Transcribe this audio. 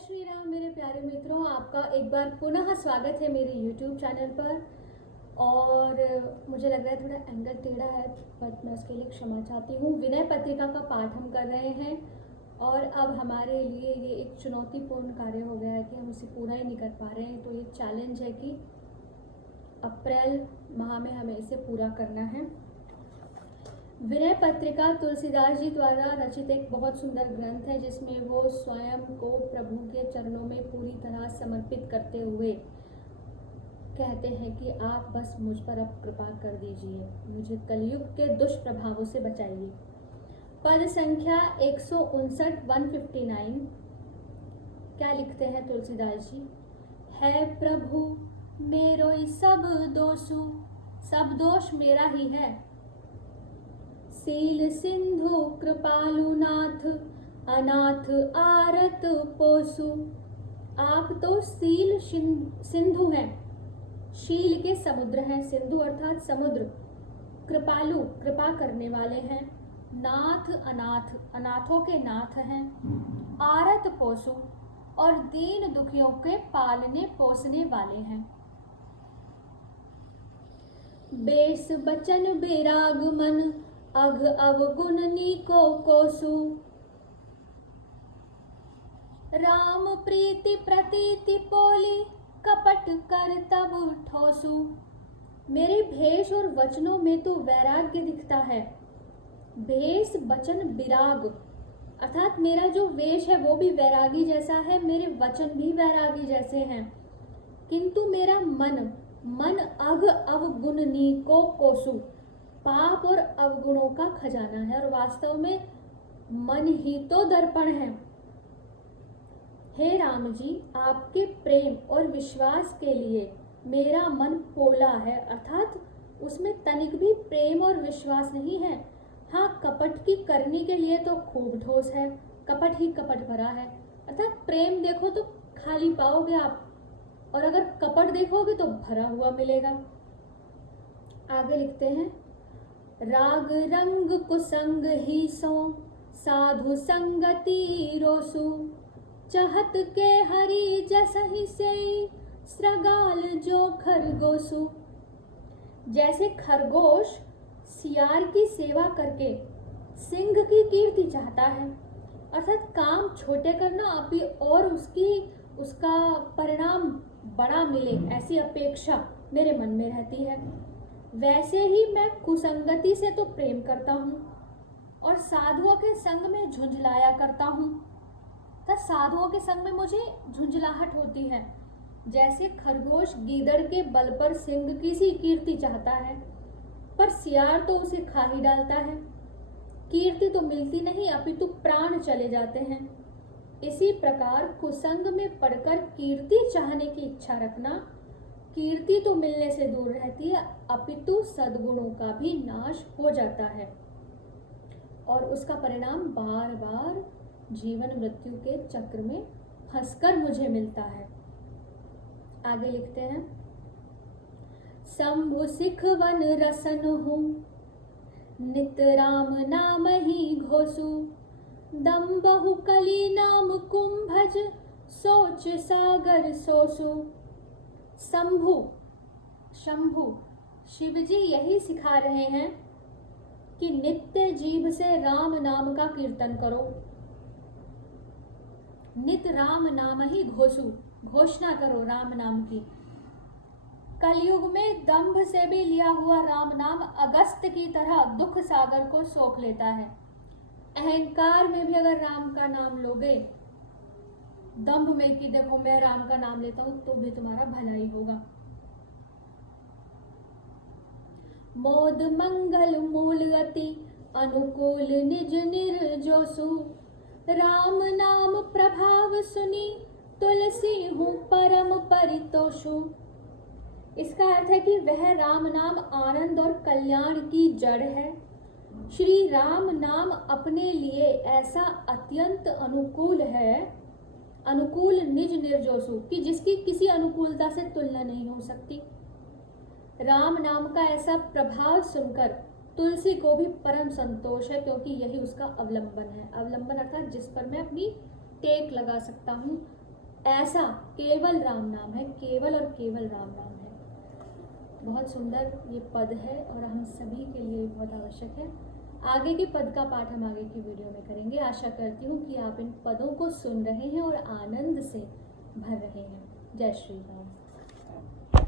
श्री राम मेरे प्यारे मित्रों, आपका एक बार पुनः स्वागत है मेरे YouTube चैनल पर। और मुझे लग रहा है थोड़ा एंगल टेढ़ा है, बट मैं उसके लिए क्षमा चाहती हूँ। विनय पत्रिका का पाठ हम कर रहे हैं और अब हमारे लिए ये एक चुनौतीपूर्ण कार्य हो गया है कि हम उसे पूरा ही नहीं कर पा रहे हैं। तो ये चैलेंज है कि अप्रैल माह में हमें इसे पूरा करना है। विनय पत्रिका तुलसीदास जी द्वारा रचित एक बहुत सुंदर ग्रंथ है, जिसमें वो स्वयं को प्रभु के चरणों में पूरी तरह समर्पित करते हुए कहते हैं कि आप बस मुझ पर अब कृपा कर दीजिए, मुझे कलयुग के दुष्प्रभावों से बचाइए। पद संख्या 159 159 क्या लिखते हैं तुलसीदास जी? है प्रभु मेरो सब दोषु, सब दोष मेरा ही है। सील सिंधु कृपालुनाथ, अनाथ आरत पोसु। आप तो सील सिंधु हैं, शील के समुद्र हैं, सिंधु अर्थात समुद्र। कृपालु कृपा करने वाले हैं, नाथ अनाथ अनाथों के नाथ हैं, आरत पोसु और दीन दुखियों के पालने पोसने वाले हैं। बेस बचन बेराग मन, अघ अवगुण नीको कोसु। राम प्रीति प्रतीति पोली, कपट कर तब ठोसु। मेरे भेष और वचनों में तो वैराग्य दिखता है। भेष वचन विराग अर्थात मेरा जो वेश है वो भी वैरागी जैसा है, मेरे वचन भी वैरागी जैसे हैं, किंतु मेरा मन अघ अवगुण नीको कोसु, पाप और अवगुणों का खजाना है। और वास्तव में मन ही तो दर्पण है। हे राम जी, आपके प्रेम और विश्वास के लिए मेरा मन पोला है, अर्थात उसमें तनिक भी प्रेम और विश्वास नहीं है। हाँ, कपट की करने के लिए तो खूब ठोस है, कपट ही कपट भरा है। अर्थात प्रेम देखो तो खाली पाओगे आप, और अगर कपट देखोगे तो भरा हुआ मिलेगा। आगे लिखते हैं, राग रंग कुसंग ही सो, साधु संगति रोसु। चहत के हरि जसहि से, स्रगाल जो खरगोसु। जैसे खरगोश सियार की सेवा करके सिंह की कीर्ति चाहता है, अर्थात काम छोटे करना अभी और उसका परिणाम बड़ा मिले, ऐसी अपेक्षा मेरे मन में रहती है। वैसे ही मैं कुसंगति से तो प्रेम करता हूँ और साधुओं के संग में झुंझलाया करता हूँ। तथा साधुओं के संग में मुझे झुंझलाहट होती है। जैसे खरगोश गीदड़ के बल पर सिंह की सी कीर्ति चाहता है, पर सियार तो उसे खा ही डालता है। कीर्ति तो मिलती नहीं, अपितु प्राण चले जाते हैं। इसी प्रकार कुसंग में पड़कर कीर्ति चाहने की इच्छा रखना, कीर्ति तो मिलने से दूर रहती है, अपितु सद्गुणों का भी नाश हो जाता है और उसका परिणाम बार बार जीवन मृत्यु के चक्र में फंसकर मुझे मिलता है। आगे लिखते हैं, शंभु सिख वन रसन हूँ, नित राम नाम ही घोसु। दम बहु कली नाम कुंभज, सोच सागर सोसु। शंभु शिव जी यही सिखा रहे हैं कि नित्य जीभ से राम नाम का कीर्तन करो, नित राम नाम ही घोषु, घोषणा करो राम नाम की। कलयुग में दंभ से भी लिया हुआ राम नाम अगस्त की तरह दुख सागर को सोख लेता है। अहंकार में भी अगर राम का नाम लोगे, दंभ में कि देखो मैं राम का नाम लेता हूं, तो भी तुम्हारा भला ही होगा। मोद मंगल मूल गति, अनुकूल निज निर्जोसु। राम नाम प्रभाव सुनी, तुलसी हूँ परम परितोषु। इसका अर्थ है कि वह राम नाम आनंद और कल्याण की जड़ है। श्री राम नाम अपने लिए ऐसा अत्यंत अनुकूल है, अनुकूल निज निर्जोसु, कि जिसकी किसी अनुकूलता से तुलना नहीं हो सकती। राम नाम का ऐसा प्रभाव सुनकर तुलसी को भी परम संतोष है, क्योंकि यही उसका अवलंबन है। अवलंबन अर्थात जिस पर मैं अपनी टेक लगा सकता हूँ, ऐसा केवल राम नाम है, केवल और केवल राम नाम है। बहुत सुंदर ये पद है और हम सभी के लिए बहुत आवश्यक है। आगे के पद का पाठ हम आगे की वीडियो में करेंगे। आशा करती हूँ कि आप इन पदों को सुन रहे हैं और आनंद से भर रहे हैं। जय श्री राम।